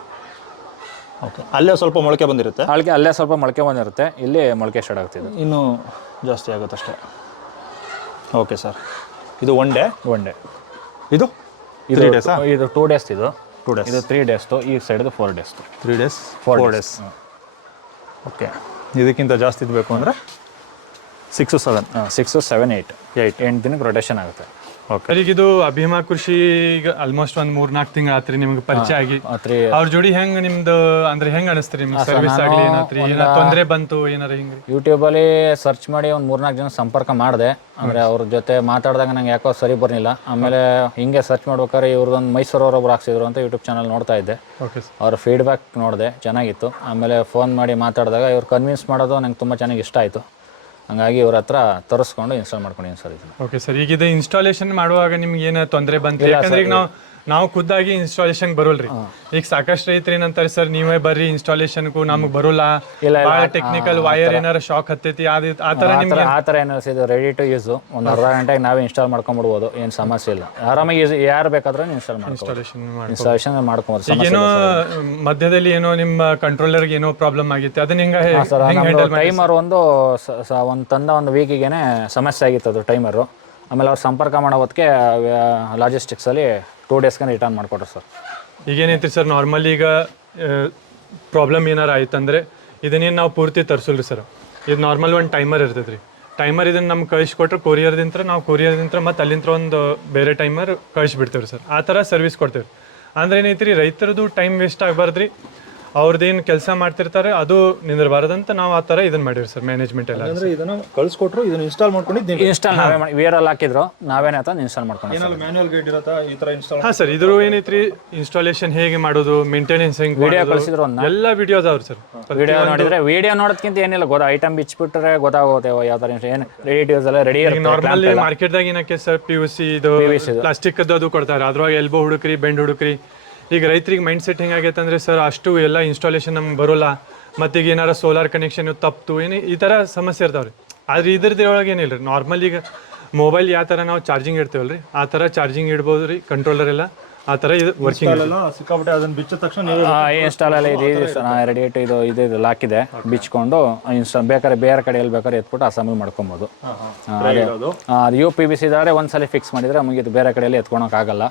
ಓಕೆ ಅಲ್ಲೇ ಸ್ವಲ್ಪ ಮೊಳಕೆ ಬಂದಿರುತ್ತೆ? ಅಲ್ಲಿಗೆ ಅಲ್ಲೇ ಸ್ವಲ್ಪ ಮೊಳಕೆ ಬಂದಿರುತ್ತೆ. ಇಲ್ಲಿ ಮೊಳಕೆ ಸ್ಟಾರ್ಟ್ ಆಗ್ತಿದೆ. ಇನ್ನೂ ಜಾಸ್ತಿ ಆಗುತ್ತೆ ಅಷ್ಟೇ. ಓಕೆ ಸರ್ ಇದು ಒನ್ ಡೇ ಒನ್ ಡೇ ಇದು ಇದು ಡೇಸ್ ಡೇಸಾ ಇದು ಟೂ ಡೇಸ್ ಇದು. ಟೂ ಡೇಸ್ ಇದು ತ್ರೀ ಡೇಸ್ದು ಈ ಸೈಡ್ದು four ಡೇಸ್ದು three days four four days okay ಇದಕ್ಕಿಂತ ಜಾಸ್ತಿ ಬೇಕು ಅಂದರೆ? Six seven six seven eight eight ಎಂಟು ದಿನಕ್ಕೆ ರೊಟೇಷನ್ ಆಗುತ್ತೆ. ಓಕೆ ಈಗ ಇದು ಅಭಿಮಾ ಕೃಷಿ ಈಗ ಆಲ್ಮೋಸ್ಟ್ ಒಂದು ಮೂರ್ ನಾಲ್ಕು ತಿಂಗಳ ಆತ್ರಿ ನಿಮ್ಗೆ ಪರಿಚಯ ಆಗಿ. ಆತ್ರಿ. ಅವ್ರ ಜೋಡಿ ಹೆಂಗ್ ನಿಮ್ದು ಅಂದ್ರೆ ಹೆಂಗ್ ಅನಿಸ್ತ್ರಿ ನಿಮ್ಗೆ ಸರ್ವಿಸ್ ಆಗ್ಲಿ ಏನಾತ್ರಿ? ಏನಾರ ತೊಂದ್ರೆ ಬಂತು ಏನಾರ ಹಿಂಗ್ರಿ? ಯೂಟ್ಯೂಬಲ್ಲಿ ಸರ್ಚ್ ಮಾಡಿ ಒಂದು ಮೂರ್ನಾಲ್ಕು ಜನ ಸಂಪರ್ಕ ಮಾಡಿದೆ. ಅಂದ್ರೆ ಅವ್ರ ಜೊತೆ ಮಾತಾಡಿದಾಗ ನಂಗೆ ಯಾಕೋ ಸರಿ ಬರಲಿಲ್ಲ. ಆಮೇಲೆ ಹಿಂಗೆ ಸರ್ಚ್ ಮಾಡ್ಬೇಕಾದ್ರೆ ಇವ್ರದ್ದೊಂದು ಮೈಸೂರವ್ರೊಬ್ರು ಹಾಕ್ಸಿದ್ರು ಅಂತ ಯೂಟ್ಯೂಬ್ ಚಾನಲ್ ನೋಡ್ತಾ ಇದ್ದೆ. ಓಕೆ ಅವ್ರ ಫೀಡ್ಬ್ಯಾಕ್ ನೋಡಿದೆ ಚೆನ್ನಾಗಿತ್ತು. ಆಮೇಲೆ ಫೋನ್ ಮಾಡಿ ಮಾತಾಡಿದಾಗ ಇವ್ರು ಕನ್ವಿನ್ಸ್ ಮಾಡೋದು ನಂಗೆ ತುಂಬ ಚೆನ್ನಾಗಿ ಇಷ್ಟ ಆಯಿತು. ಹಂಗಾಗಿ ಇವ್ರ ಹತ್ರ ತರಿಸ್ಕೊಂಡು ಇನ್ಸ್ಟಾಲ್ ಮಾಡ್ಕೊಂಡಿದ್ದೀನಿ ಸರ್ ಇದನ್ನು. ಓಕೆ ಸರ್ ಈಗ ಇದು ಇನ್ಸ್ಟಾಲೇಷನ್ ಮಾಡುವಾಗ ನಿಮ್ಗೆ ಏನೇ ತೊಂದರೆ ಬಂತು? ಯಾಕಂದ್ರೆ ಈಗ ನಾವು ನಾವು ಖುದ್ದಾಗಿ ಇನ್ಸ್ಟಾಲೇಷನ್ ಬರೋಲ್ರಿ. ಈಗ ಸಾಕಷ್ಟು ರೈತರು ಏನಂತಾರೆ ಸರ್ ನೀವೇ ಬರ್ರಿ ಇನ್ಸ್ಟಾಲೇಷನ್ಗೂ ನಮಗೆ ಬರೋಲ್ಲ. ಇಲ್ಲ, ಭಾಳ ಟೆಕ್ನಿಕಲ್ ವೈರ್ ಏನಾರ ಶಾಕ್ ಹತ್ತೈತಿ ಆತರ ಆ ಥರ ಆ ನಿಮ್ಗೆ ಆ ಥರ ಏನು ಇದು ರೆಡಿ ಟು ಯೂಸ್ ಒಂದು ಅರ್ಧ ಗಂಟೆಗೆ ನಾವೇ ಇನ್ಸ್ಟಾಲ್ ಮಾಡ್ಕೊಂಡ್ಬಿಡ್ಬೋದು ಏನು ಸಮಸ್ಯೆ ಇಲ್ಲ. ಆರಾಮಾಗಿ ಯಾರು ಬೇಕಾದ್ರೂ ಇನ್ಸ್ಟಾಲ್ ಇನ್ಸ್ಟಾಲೇಷನ್ ಇನ್ಸ್ಟಾಲೇಷನ್ ಮಾಡ್ಕೊಬೋದು. ಏನೋ ಮಧ್ಯದಲ್ಲಿ ಏನೋ ನಿಮ್ಮ ಕಂಟ್ರೋಲರ್ಗೆ ಏನೋ ಪ್ರಾಬ್ಲಮ್ ಆಗಿತ್ತು ಅದನ್ನ ಹೆಂಗ ಟೈಮರ್ ಒಂದು ಒಂದು ತಂದ ಒಂದು ವೀಕಿಗೆನೆ ಸಮಸ್ಯೆ ಆಗಿತ್ತು ಅದು ಟೈಮರು ಆಮೇಲೆ ಅವ್ರು ಸಂಪರ್ಕ ಮಾಡೋ ಹೊತ್ತಿಗೆ ಲಾಜಿಸ್ಟಿಕ್ಸಲ್ಲಿ ಟೂ ಡೇಸ್ಗೆ ರಿಟರ್ನ್ ಮಾಡಿಕೊಡ್ರಿ ಸರ್. ಈಗೇನೈತಿ ಸರ್ ನಾರ್ಮಲಿ ಈಗ ಪ್ರಾಬ್ಲಮ್ ಏನಾರು ಆಯ್ತಂದ್ರೆ ಇದನ್ನೇನು ನಾವು ಪೂರ್ತಿ ತರಿಸಲ್ರಿ ಸರ್. ಇದು ನಾರ್ಮಲ್ ಒಂದು ಟೈಮರ್ ಇರ್ತೈತೆ ರೀ ಟೈಮರ್ ಇದನ್ನು ನಮ್ಗೆ ಕಳಿಸ್ಕೊಟ್ರೆ ಕೊರಿಯರ್ದಿಂತ್ರ ನಾವು ಕೊರಿಯರ್ದಿಂತ್ರ ಮತ್ತೆ ಅಲ್ಲಿಂದ ಒಂದು ಬೇರೆ ಟೈಮರ್ ಕಳಿಸ್ಬಿಡ್ತೇವೆ ಸರ್. ಆ ಥರ ಸರ್ವಿಸ್ ಕೊಡ್ತೇವೆ ಅಂದ್ರೆ ಏನೈತಿ ರೀ ರೈತರದು ಟೈಮ್ ವೇಸ್ಟ್ ಆಗಬಾರ್ದು ರೀ ಅವ್ರದ್ದೇನು ಕೆಲಸ ಮಾಡ್ತಿರ್ತಾರೆ ಅದು ನಿಂದಿರಬಾರ್ದಂತ ನಾವು ಆ ಥರ ಇದನ್ನ ಮಾಡಿರಿ ಸರ್ ಮ್ಯಾನೇಜ್ಮೆಂಟ್ ಎಲ್ಲ. ಅಂದ್ರೆ ಇದನ್ನ ಕಳಿಸ್ಕೊಟ್ರು ಇದನ್ನ ಇನ್ಸ್ಟಾಲ್ ಮಾಡ್ಕೊಂಡಿದ್ದು ನೀವು. ಇನ್ಸ್ಟಾಲ್ ನಾವೇ ಮಾಡಿ ಹಾಕಿದ್ರು ನಾವೇನೇ ಆತ ಇನ್ಸ್ಟಾಲ್ ಮಾಡ್ಕೊಂಡು ಏನಾದ್ರು ಮ್ಯಾನ್ಯಲ್ ಗೈಡ್ ಇರತ್ತಾ ಈ ತರ ಇನ್ಸ್ಟಾಲ್ ಹಾಂ ಸರ್ ಇದ್ರೂ ಏನೈತ್ರಿ ಇನ್ಸ್ಟಾಲೇಷನ್ ಹೇಗೆ ಮಾಡೋದು ಮೇಂಟೆನೆನ್ಸ್ ಹೆಂಗೆ ವಿಡಿಯೋ ಕಳಿಸಿದ್ರು ಒಂದು ಎಲ್ಲ ವಿಡಿಯೋಸ್ ಅವ್ರು ಸರ್. ವಿಡಿಯೋ ನೋಡಿದ್ರೆ ವಿಡಿಯೋ ನೋಡೋದಕ್ಕಿಂತ ಏನಿಲ್ಲ ಗೊತ್ತ ಐಟಮ್ ಬಿಚ್ಚಿಬಿಟ್ರೆ ಗೊತ್ತಾಗುತ್ತೆ ಯಾವ ಥರ ಏನು ರೆಡಿ ಡ್ಯೂಸ್ ಎಲ್ಲ ರೆಡಿ ಇರುತ್ತೆ ನಾರ್ಮಲಿ ಮಾರ್ಕೆಟ್ದಾಗ ಏನಕ್ಕೆ ಸರ್ ಪಿ ಯು ಸಿ ಇದು ಪ್ಲಾಸ್ಟಿಕ್ ಅದು ಕೊಡ್ತಾರೆ ಅದ್ರೊಳಗೆ ಎಲ್ಬೋ ಹುಡುಕ್ರಿ ಬೆಂಡ್ ಹುಡುಕ್ರಿ ಈಗ ರೈತರಿಗೆ ಮೈಂಡ್ ಸೆಟ್ ಹೆಂಗಾಗೈತೆ ಅಂದರೆ, ಸರ್, ಅಷ್ಟು ಎಲ್ಲ ಇನ್ಸ್ಟಾಲೇಷನ್ ನಮ್ಗೆ ಬರೋಲ್ಲ. ಮತ್ತೆ ಈಗ ಏನಾರ ಸೋಲಾರ್ ಕನೆಕ್ಷನ್ ತಪ್ಪು ಏನು ಈ ಥರ ಸಮಸ್ಯೆ ಇರ್ತಾವ್ರಿ. ಆದ್ರೆ ಇದ್ರದ್ದು ಒಳಗೆ ಏನಿಲ್ಲ ರೀ. ನಾರ್ಮಲ್ ಈಗ ಮೊಬೈಲ್ ಯಾವ ಥರ ನಾವು ಚಾರ್ಜಿಂಗ್ ಇಡ್ತೇವಲ್ಲ ರೀ ಆ ಥರ ಚಾರ್ಜಿಂಗ್ ಇಡ್ಬೋದು ರೀ ಕಂಟ್ರೋಲರ್ ಎಲ್ಲ. ಆ ತರ ಇದು ವರ್ಕಿಂಗ್ ಸಿಕ್ಕಾಪಟ್ಟೆ ಅದನ್ನ ಬಿಚ್ಚಿದ ತಕ್ಷಣ ನೀವು ಇನ್ಸ್ಟಾಲ್ ಎಲ್ಲ ಇದೆ ರೆಡಿ ಇದು ಇದು ಇದು ಹಾಕಿದೆ ಬಿಚ್ಕೊಂಡು ಇನ್ಸ್ಟಾ ಬೇಕಾದ್ರೆ ಬೇರೆ ಕಡೆ ಎಲ್ಲಿ ಬೇಕಾದ್ರೆ ಎತ್ಬಿಟ್ಟು ಅಸೆಂಬಲ್ ಮಾಡ್ಕೊಬೋದು. ಅದು. ಯು ಪಿ ಬಿ ಸಿ ಇದಾದ್ರೆ ಒಂದ್ಸಲ ಫಿಕ್ಸ್ ಮಾಡಿದ್ರೆ ನಮಗೆ ಇದು ಬೇರೆ ಕಡೆಯಲ್ಲಿ ಎತ್ಕೊಳಕ್ ಆಗಲ್ಲ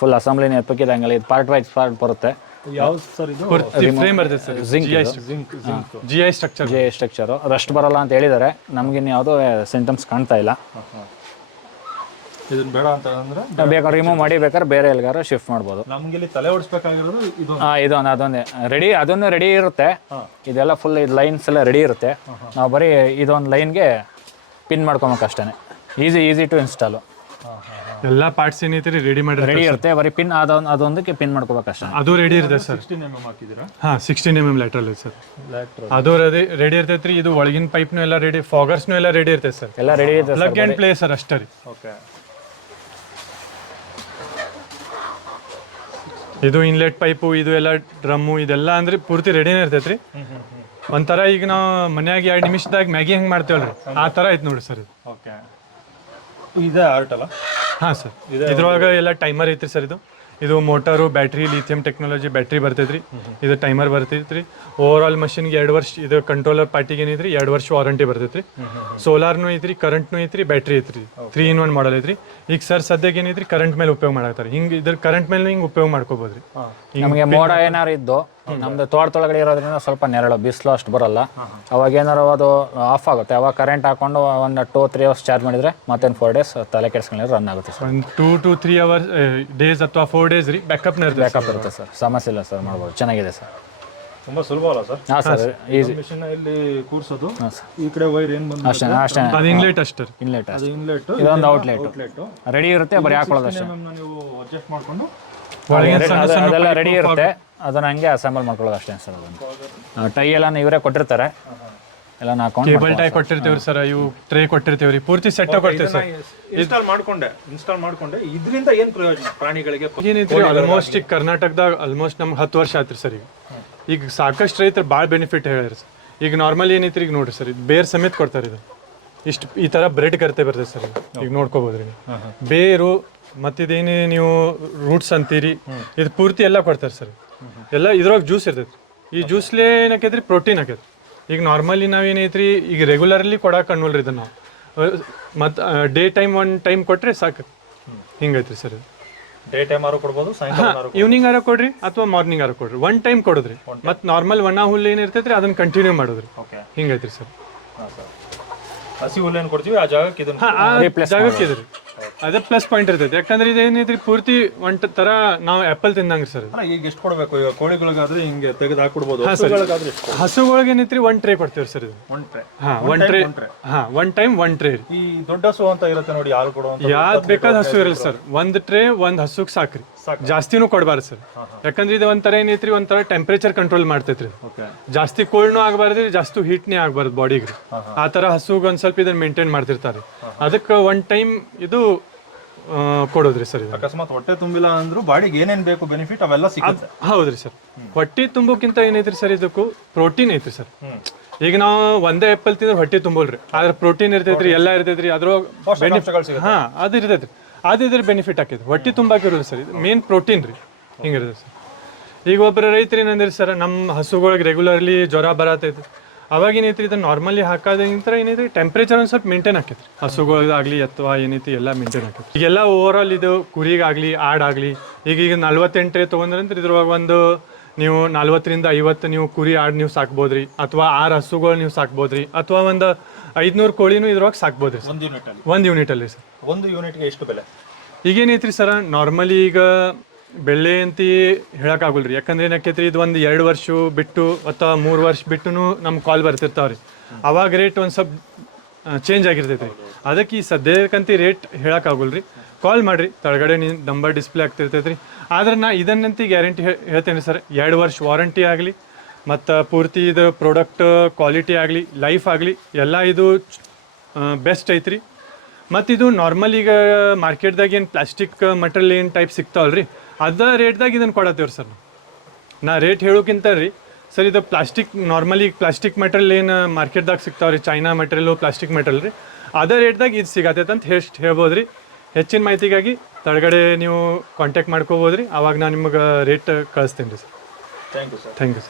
ಫುಲ್ ಅಸೆಂಬ್ಲಿನ ಎತ್ತಕ್ಕಿದೆ ಇದು ಪಾರ್ಟ್ ವೈಸ್ ಪಾರ್ಟ್ ಬರುತ್ತೆ. ಯಾವ ಸರ್ ಇದು? ಫ್ರೇಮ್ ಬರ್ತದೆ sir Zinc G I structure rust ಬರಲ್ಲ ಅಂತ ಹೇಳಿದ್ದಾರೆ. ನಮ್ಗಿನ್ ಯಾವುದೋ ಸಿಂಟಮ್ಸ್ ಕಾಣ್ತಾ ಇಲ್ಲ. ಇದನ್ನ ಬೇಡ ಅಂತ ಅಂದ್ರೆ ಬೇಕಾದ್ರೆ ರಿಮೂವ್ ಮಾಡಿ ಬೇಕಾದ್ರೆ ಬೇರೆ ಎಲ್ಲಿಗಾರ ಶಿಫ್ಟ್ ಮಾಡ್ಬೋದು. ನಮ್ಗೆ ಇಲ್ಲಿ ತಲೆ ಓಡಿಸ್ಬೇಕಾಗಿರೋದು ಇದು ಆ, ಇದೊಂದು ಅದೊಂದೇ. ರೆಡಿ ಅದೊಂದು ರೆಡಿ ಇರುತ್ತೆ. ಇದೆಲ್ಲ ಫುಲ್ ಇದು ಲೈನ್ಸ್ ಎಲ್ಲ ರೆಡಿ ಇರುತ್ತೆ. ನಾವು ಬರೀ ಇದೊಂದು ಲೈನ್ಗೆ ಪಿನ್ ಮಾಡ್ಕೊಬೇಕು ಅಷ್ಟೇ ಈಸಿ ಈಸಿ ಟು ಇನ್ಸ್ಟಾಲು ಎಲ್ಲ ಪಾರ್ಟ್ಸ್ ಏನೈತೆ ರೆಡಿ ಮಾಡಿ ರೆಡಿ ಇರುತ್ತೆ ಬರಿ ಪಿನ್ ಅದೊಂದು ಅದೊಂದಕ್ಕೆ ಪಿನ್ ಮಾಡ್ಕೋಬೇಕು ಅಷ್ಟೇ ಅದು ರೆಡಿ ಇರುತ್ತೆ ಸರ್ ಸಿಕ್ಸ್ಟೀನ್ ಎಂ ಎಂ ಹಾಕಿದ್ದೀರಾ? ಹಾಂ ಸಿಕ್ಸ್ಟೀನ್ ಎಂ ಎಂ ಸರ್ ಅದು ರೆಡಿ ರೆಡಿ ರೀ ಇದು ಒಳಗಿನ ಪೈಪ್ನು ಎಲ್ಲ ರೆಡಿ ಫಾಗರ್ಸ್ನು ಎಲ್ಲ ರೆಡಿ ಇರ್ತೈತೆ ಸರ್ ಎಲ್ಲ ರೆಡಿ ಇದೆ ಪ್ಲಗ್ ಆ್ಯಂಡ್ ಪ್ಲೇ ಸರ್ ಅಷ್ಟೇ ರೀ. ಓಕೆ ಇದು ಇನ್ಲೆಟ್ ಪೈಪು ಇದು ಎಲ್ಲ ಡ್ರಮ್ಮು ಇದೆಲ್ಲ ಅಂದ್ರೆ ಪೂರ್ತಿ ರೆಡಿನೇ ಇರ್ತೈತ್ರಿ. ಒಂಥರ ಈಗ ನಾವು ಮನ್ಯಾಗ ಎರಡು ನಿಮಿಷದಾಗ ಮ್ಯಾಗಿ ಹೆಂಗ್ ಮಾಡ್ತೇವಲ್ರಿ ಆ ತರ ಐತೆ ನೋಡಿ ಸರ್ ಇದು. ಓಕೆ. ಇದೇ ಆರ್ಟ್ ಅಲ್ಲ? ಹಾಂ ಸರ್. ಇದ್ರೊಳಗೆ ಎಲ್ಲ ಟೈಮರ್ ಐತ್ರಿ ಸರ್ ಇದು. ಇದು motor battery lithium technology battery ಬರ್ತೈತ್ರಿ. ಇದು ಟೈಮರ್ ಬರ್ತೈತ್ರಿ. ಓವರ್ ಆಲ್ ಮಷಿನ್ಗೆ ಎರಡು ವರ್ಷ ಇದು ಕಂಟ್ರೋಲರ್ ಪಾರ್ಟಿಗೆ ಏನಿದ್ರಿ ಎರಡು ವರ್ಷ ವಾರಂಟಿ ಬರ್ತೈತ್ರಿ. ಸೋಲಾರ್ನು ಐತ್ರಿ ಕರೆಂಟ್ನು ಐತ್ರಿ ಬ್ಯಾಟ್ರಿ ಐತ್ರಿ. ತ್ರೀ ಇನ್ ಒನ್ ಮಾಡಲ್ ಐತ್ರಿ. ಈಗ ಸರ್ ಸದ್ಯಕ್ಕೆ ಏನಿದ್ರಿ ಕರೆಂಟ್ ಮೇಲೆ ಉಪಯೋಗ ಮಾಡಾಕ್ತಾರೆ ಹಿಂಗೆ ಇದ್ರ ಕರೆಂಟ್ ಮೇಲೆ ಹಿಂಗೆ ಉಪಯೋಗ ಮಾಡ್ಕೋಬೋದ್ರಿ. ನಮಗೆ ಮೋಡ ಏನಾರು ಇದ್ದು ನಮ್ದು ತೋಟದೊಳಗಡೆ ಇರೋದ್ರಿಂದ ಸ್ವಲ್ಪ ನೆರಳು ಬಿಸಿಲು ಅಷ್ಟು ಬರಲ್ಲ. ಅವಾಗ ಏನಾರು ಅದು ಆಫ್ ಆಗುತ್ತೆ. ಅವಾಗ ಕರೆಂಟ್ ಹಾಕೊಂಡು ಒಂದು ಟೂ ತ್ರೀ ಅವರ್ಸ್ ಚಾರ್ಜ್ ಮಾಡಿದ್ರೆ ಮತ್ತೇನು ಫೋರ್ ಡೇಸ್ ತಲೆ ಕೆಡಿಸ್ಕೊಂಡು ರನ್ ಆಗುತ್ತೆ ಸರ್ ಒಂದು two to three hours days ಅಥವಾ ಫೋರ್ ಡೇಸ್ ರೀ ಬ್ಯಾಕಪ್ ಬ್ಯಾಕಪ್ ಇರುತ್ತೆ ಸರ್ ಸಮಸ್ಯೆ ಇಲ್ಲ ಸರ್ ಮಾಡ್ಬೋದು. ಚೆನ್ನಾಗಿದೆ ಸರ್ ತುಂಬಾ ಸುಲಭ ಅಲ್ಲ ಸರ್ ಹಾಂ ಸರ್ ಈಸಿ ಮಿಷನ್ ಇಲ್ಲಿ ಕೂರ್ಸೋದು ಹಾಂ ಸರ್ ಈ ಕಡೆ ವೈರ್ ಏನು ಬಂದು ಅಷ್ಟೇ ಅಷ್ಟೇ. ಅದು ಇನ್ಲೆಟ್ ಅಷ್ಟೇ ಇನ್ಲೆಟ್ ಅದು ಇನ್ಲೆಟ್ ಇದೊಂದು ಔಟ್ಲೆಟ್ ಔಟ್ಲೆಟ್ ರೆಡಿ ಇರುತ್ತೆ ಬರೀ ಹಾಕೊಳ್ಳೋದು ಅಷ್ಟೇ. ನೀವು ಅಡ್ಜಸ್ಟ್ ಮಾಡ್ಕೊಂಡು ಅದೆಲ್ಲ ರೆಡಿ ಇರುತ್ತೆ. ಅದನ್ನ ಹಂಗೆ ಅಸೆಂಬಲ್ ಮಾಡ್ಕೊಳ್ಳೋದು ಅಷ್ಟೇ ಸರ್ ಅದನ್ನು. ಟೈ ಎಲ್ಲ ಇವರೇ ಕೊಟ್ಟಿರ್ತಾರೆ. ಎಲ್ಲ ಹಾಕೊಂಡು ಕೇಬಲ್ ಟೈ ಕೊಟ್ಟಿರ್ತೇವ್ರಿ ಸರ್ ಇವು ಟ್ರೇ ಕೊಟ್ಟಿರ್ತೇವ್ರಿ. ಪೂರ್ತಿ ಸೆಟ್ ಕೊಡ್ತೀವಿ ಸರ್ ಇನ್ಸ್ಟಾಲ್ ಮಾಡ್ಕೊಂಡೆ ಇನ್ಸ್ಟಾಲ್ ಮಾಡ್ಕೊಂಡೆ. ಇದರಿಂದ ಏನ್ ಪ್ರಯೋಜನ ಪ್ರಾಣಿಗಳಿಗೆ? ಏನೈತ್ರಿ ಆಲ್ಮೋಸ್ಟ್ ಈಗ ಕರ್ನಾಟಕದಾಗ ಆಲ್ಮೋಸ್ಟ್ ನಮ್ಗೆ ಹತ್ತು ವರ್ಷ ಆಯ್ತು ಸರ್ ಈಗ. ಈಗ ಸಾಕಷ್ಟು ರೈತರು ಭಾಳ ಬೆನಿಫಿಟ್ ಹೇಳಿರಿ ಸರ್ ಈಗ ನಾರ್ಮಲ್ ಏನೈತ್ರಿ ಈಗ ನೋಡ್ರಿ ಸರ್ ಇದು ಬೇರ್ ಸಮೇತ ಕೊಡ್ತಾರೆ ಇದು. ಇಷ್ಟು ಈ ಥರ ಬ್ರೆಡ್ ಕರ್ತೆ ಬರ್ತದೆ ಸರ್ ಈಗ. ನೋಡ್ಕೋಬೋದ್ರಿ ರೀ ಬೇರು ಮತ್ತಿದೇನೇ ನೀವು ರೂಟ್ಸ್ ಅಂತೀರಿ ಇದು ಪೂರ್ತಿ ಎಲ್ಲ ಕೊಡ್ತಾರೆ ಸರ್ ಎಲ್ಲ ಇದ್ರೊಳಗೆ ಜ್ಯೂಸ್ ಇರ್ತೈತಿ. ಈ ಜ್ಯೂಸ್ಲೇ ಏನಾಕೈತ್ರಿ ಪ್ರೋಟೀನ್ ಆಕೈತಿ ಈಗ ನಾರ್ಮಲಿ ನಾವೇನೈತ್ರಿ? ಈಗ ರೆಗ್ಯುಲರ್ಲಿ ಕೊಡಕ್ಕೆ ಅನ್ನೋಲ್ರಿ ಇದನ್ನ. ನಾವು ಮತ್ತು ಡೇ ಟೈಮ್ ಒನ್ ಟೈಮ್ ಕೊಟ್ಟರೆ ಸಾಕು. ಹಿಂಗೈತ್ರಿ ಸರ್ ಡೇ ಟೈಮ್ ಆರು ಕೊಡ್ಬೋದು ಹಾಂ ಈವ್ನಿಂಗ್ ಆರ ಕೊಡ್ರಿ ಅಥವಾ ಮಾರ್ನಿಂಗ್ ಆರ ಕೊಡ್ರಿ. ಒನ್ ಟೈಮ್ ಕೊಡೋದ್ರಿ. ಮತ್ತು ನಾರ್ಮಲ್ ಒಣ ಹುಲ್ಲು ಏನಿರ್ತೈತ್ರಿ ಅದನ್ನ ಕಂಟಿನ್ಯೂ ಮಾಡೋದ್ರಿ. ಹಿಂಗೈತ್ರಿ ಸರ್ ಹಸಿ ಹುಲ್ಲು ಏನು ಕೊಡ್ತೀವಿ ಆ ಜಾಗಕ್ಕೆ ಇದನ್ನ ಜಾಗಕ್ಕೆ ಇದ್ರಿ. ಅದೇ ಪ್ಲಸ್ ಪಾಯಿಂಟ್ ಇರ್ತೈತಿ. ಯಾಕಂದ್ರೆ ಇದೇನಿದ್ರಿ ಪೂರ್ತಿ ಒಂಟ್ ತರ ನಾವು ಆಪಲ್ ತಿಂದಂಗ್ರಿ ಸರ್ ಅಲ್ಲ ಈಗ ಎಷ್ಟು ಕೊಡಬೇಕು. ಈಗ ಕೋಳಿಗಳಿಗಾದ್ರೆ ಹಿಂಗೆ ತೆಗೆದು ಹಾಕ್ಬಿಡ್ಬೋದು. ಹಸುಗಳಿಗಾದ್ರೆ ಎಷ್ಟು ಹಸುಗಳಿಗೆ ಏನೈತ್ರಿ ಒನ್ ಟ್ರೇ ಕೊಡ್ತೀವಿ ಸರ್ ಇದು. ಒನ್ ಟ್ರೇ ಹಾ ಒನ್ ಟ್ರೇ ಹಾ ಒನ್ ಟೈಮ್ ಒನ್ ಟ್ರೇ ಈ ದೊಡ್ಡ ಹಸು ಅಂತ ಇರುತ್ತೆ ನೋಡಿ ಹಾಲು ಕೊಡುವಂತ ಯಾವ್ದು ಬೇಕಾದ ಹಸು ಇರಲ್ಲ ಸರ್. ಒಂದ್ ಟ್ರೇ ಒಂದ್ ಹಸುಗ್ ಸಾಕ್ರಿ. ಜಾಸ್ತಿನೂ ಕೊಡಬಾರ್ದು ಸರ್. ಯಾಕಂದ್ರೆ ಇದು ಒಂಥರ ಏನೈತ್ರಿ ಒಂಥರ ಟೆಂಪರೇಚರ್ ಕಂಟ್ರೋಲ್ ಮಾಡ್ತೈತ್ರಿ. ಓಕೆ ಜಾಸ್ತಿ ಕೋಲ್ಡ್ನು ಆಗಬಾರ್ದು ಜಾಸ್ತಿ ಹೀಟ್ನೇ ಆಗಬಾರ್ದು ಬಾಡಿಗೆ ಆ ತರ ಹಸುಗೆ ಒಂದ್ ಸ್ವಲ್ಪ ಇದನ್ನ ಮೇಂಟೈನ್ ಮಾಡ್ತಿರ್ತಾರೆ. ಅದಕ್ಕೆ ಒನ್ ಟೈಮ್ ಇದು ಕೊಡೋದ್ರಿ ಸರ್ ಇದು ಅಕಸ್ಮಾತ್ ಹೊಟ್ಟೆ ತುಂಬಿಲ್ಲ ಅಂದ್ರು ಬಾಡಿಗೆ ಏನೇನ್ ಬೇಕು ಬೆನಿಫಿಟ್ ಅವೆಲ್ಲ ಸಿಗುತ್ತೆ. ಹೌದ್ರಿ ಸರ್. ಹೊಟ್ಟೆ ತುಂಬೋಕ್ಕಿಂತ ಏನೈತ್ರಿ ಸರ್ ಇದಕ್ಕೂ? ಪ್ರೋಟೀನ್ ಐತ್ರಿ ಸರ್. ಈಗ ನಾವು ಒಂದೇ ಆ್ಯಪಲ್ ತಿಂದ್ರೆ ಹೊಟ್ಟೆ ತುಂಬೋಲ್ರಿ. ಆದ್ರೆ ಪ್ರೋಟೀನ್ ಇರ್ತೈತ್ರಿ ಎಲ್ಲ ಇರ್ತೈತ್ರಿ ಅದ್ರ ಬೆನಿಫಿಟ್ ಹಾ ಅದು ಇರ್ತೈತ್ರಿ. ಅದು ಇದ್ರ ಬೆನಿಫಿಟ್ ಆಕೈತಿ ಹೊಟ್ಟೆ ತುಂಬಾಕಿರೋದು ಸರ್ ಇದು. ಮೇನ್ ಪ್ರೋಟೀನ್ ರೀ. ಹಿಂಗಿರ್ತದೆ ಸರ್. ಈಗ ಒಬ್ಬರ ರೈತರು ಏನಂದ್ರಿ ಸರ್ ನಮ್ಮ ಹಸುಗಳಿಗೆ ರೆಗ್ಯುಲರ್ಲಿ ಜ್ವರ ಬರತೈತಿ. ಅವಾಗ ಏನೈತ್ರಿ ಇದನ್ನ ನಾರ್ಮಲಿ ಹಾಕೋದ್ರಿಂತ ಏನೈತಿ ಟೆಂಪ್ರೇಚರ್ ಒಂದು ಸ್ವಲ್ಪ ಮೇಂಟೈನ್ ಆಕೈತಿ ಹಸುಗಳಾಗಲಿ ಅಥವಾ ಏನೈತಿ ಎಲ್ಲ ಮೇಂಟೈನ್ ಆಕೈತಿ ಈಗೆಲ್ಲ ಓವರ್ ಆಲ್ ಇದು ಕುರಿಗಾಗಲಿ ಆಡಾಗಲಿ ಈಗ ಈಗ ನಲ್ವತ್ತೆಂಟರೇ ತೊಗೊಂಡ್ರಂದ್ರೆ ಇದ್ರೊಳಗೆ ಒಂದು ನೀವು ನಲ್ವತ್ತರಿಂದ ಐವತ್ತು ನೀವು ಕುರಿ ಆಡು ನೀವು ಸಾಕ್ಬೋದ್ರಿ ಅಥವಾ ಆರು ಹಸುಗಳು ನೀವು ಸಾಕ್ಬೋದ್ರಿ ಅಥವಾ ಒಂದು ಐದ್ನೂರು ಕೋಳಿನೂ ಇದ್ರೊಳಗೆ ಸಾಕ್ಬೋದ್ರಿ ಒಂದು ಯೂನಿಟ್ ಅಲ್ಲಿ. ಒಂದು ಯೂನಿಟಲ್ಲಿ ಸರ್. ಒಂದು ಯೂನಿಟ್ಗೆ ಎಷ್ಟು ಬೆಲೆ? ಈಗೇನೈತ್ರಿ ಸರ್ ನಾರ್ಮಲಿ ಈಗ ಬೆಳ್ಳಿ ಅಂತ ಹೇಳೋಕ್ಕಾಗಲ್ಲ ರೀ ಯಾಕಂದ್ರೆ ಏನಾಕೈತ್ರಿ ಇದು ಒಂದು ಎರಡು ವರ್ಷ ಬಿಟ್ಟು ಅಥವಾ ಮೂರು ವರ್ಷ ಬಿಟ್ಟು ನಮ್ಗೆ ಕಾಲ್ ಬರ್ತಿರ್ತಾವ್ರಿ. ಅವಾಗ ರೇಟ್ ಒಂದು ಸ್ವಲ್ಪ ಚೇಂಜ್ ಆಗಿರ್ತೈತೆ ರೀ ಅದಕ್ಕೆ ಈ ಸದ್ಯಕ್ಕಂತ ರೇಟ್ ಹೇಳೋಕ್ಕಾಗಲ್ಲ ರೀ ಕಾಲ್ ಮಾಡಿರಿ, ತಳಗಡೆ ನಿಮ್ಮ ನಂಬರ್ ಡಿಸ್ಪ್ಲೇ ಆಗ್ತಿರ್ತೈತೆ ರೀ ಆದ್ರೆ ನಾ ಇದನ್ನಂತ ಗ್ಯಾರಂಟಿ ಹೇಳ್ತೇನೆ ಸರ್ ಎರಡು ವರ್ಷ ವಾರಂಟಿ ಆಗಲಿ, ಮತ್ತು ಪೂರ್ತಿ ಇದು ಪ್ರಾಡಕ್ಟ್ ಕ್ವಾಲಿಟಿ ಆಗಲಿ ಲೈಫ್ ಆಗಲಿ, ಎಲ್ಲ ಇದು ಬೆಸ್ಟ್ ಐತ್ರಿ. ಮತ್ತು ಇದು ನಾರ್ಮಲ್ ಈಗ ಮಾರ್ಕೆಟ್ದಾಗ ಏನು ಪ್ಲಾಸ್ಟಿಕ್ ಮಟೀರಿಯಲ್ ಏನು ಟೈಪ್ ಸಿಗ್ತಾವಲ್ರಿ ಅದ ರೇಟ್ದಾಗ ಇದನ್ನು ಕೊಡತ್ತೀವ್ರಿ ಸರ್ ನಾ ರೇಟ್ ಹೇಳೋಕ್ಕಿಂತ ರೀ ಸರ್ ಇದು ಪ್ಲಾಸ್ಟಿಕ್ ನಾರ್ಮಲಿ ಪ್ಲಾಸ್ಟಿಕ್ ಮೆಟೀರಿಯಲ್ ಏನು ಮಾರ್ಕೆಟ್ದಾಗ ಸಿಗ್ತಾವ್ರಿ ಚೈನಾ ಮೆಟೀರಿಯಲು ಪ್ಲಾಸ್ಟಿಕ್ ಮೆಟೀರಿಯಲ್ ರೀ ಅದೇ ರೇಟ್ದಾಗ ಇದು ಸಿಗತ್ತೈತೆ ಅಂತ ಎಷ್ಟು ಹೇಳ್ಬೋದು ರೀ ಹೆಚ್ಚಿನ ಮಾಹಿತಿಗಾಗಿ ತಳಗಡೆ ನೀವು ಕಾಂಟ್ಯಾಕ್ಟ್ ಮಾಡ್ಕೋಬೋದು ರೀ ಅವಾಗ ನಾನು ನಿಮಗೆ ರೇಟ್ ಕಳಿಸ್ತೀನಿ ರೀ sir. Thank you sir thank you sir